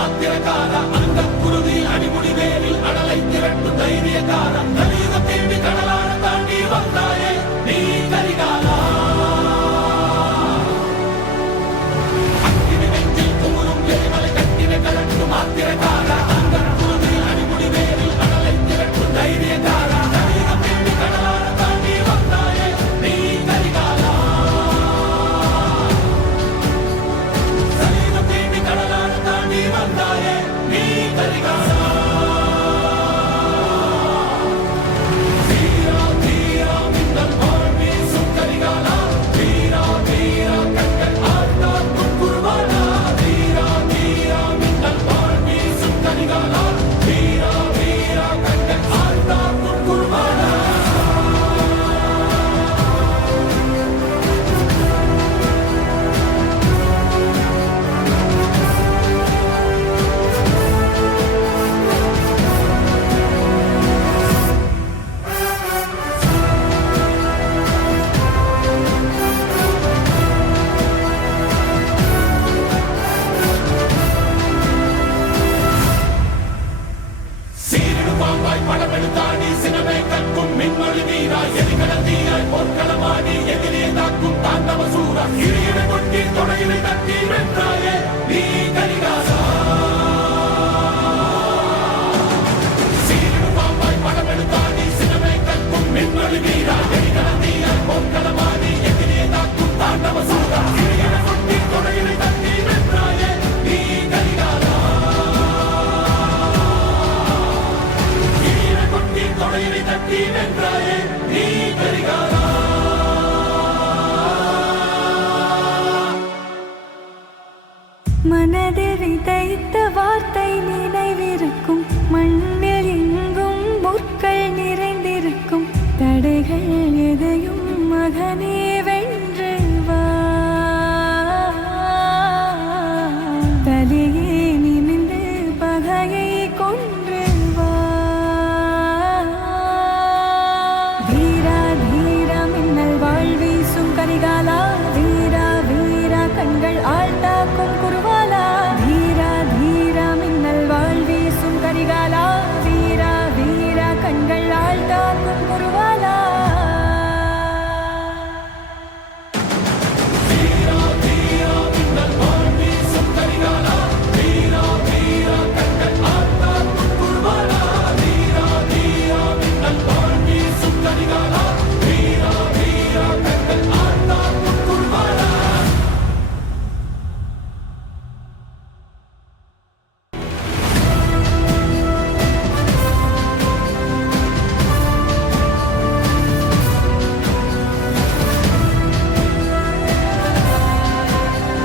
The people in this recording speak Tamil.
மாத்திரக்கார அந்த குருதி அடிமுடி வேரில் அடலை திரட்டு தைரியக்கார கலியுகம் தேடி கடலான தாண்டி வந்தாயே நீ கரிகாலா அக்கினி நெஞ்சில் குமுறும் எரிமலை கட்டின கலட்டு மாத்திரக்கார அந்த குருதி அடிமுடி வேரில் அடலை திரட்டு தைரியக்கார கலியுகம் தேடி கடலான தாண்டி வந்தாயே நீ கரிகாலா கலியுகம் தேடி கடலான தாண்டி வந்தாயே நீ கரிகாலா படமெடுத்தாடி சினமே கற்கும் மின்மொழி வீரா எரிகளத்தீயாய் போர்க்களமாடி எதிரே தாக்கும் தாண்டவ சூரா இடையிட கொட்டி தொடையினை தட்டி வென்றாயே நீ கரிகாலா சீரிடு பாம்பாய் படமெடுத்தாடி சினமே கற்கும் மின்மொழி வீரா எரிகளத்தீயாய் போர்க்களமாடி எதிரே தாக்கும் தாண்டவ சூரா இடையிட கொட்டி தொடையினை தட்டி வென்றாயே நீ கரிகாலா தொடையினை தட்டி வென்றாயே நீ கரிகாலா மனதில் விதைத்த வார்த்தை நினைவிருக்கும் மண்ணில் எங்கும் முற்கள் நிறைந்திருக்கும் தடைகள் எதையும் மகனே வென்று வா தலையே நிமிந்து பகையை கொன்று வா தீரா தீரா மின்னல் வாழ்வீசும் கரிகாலா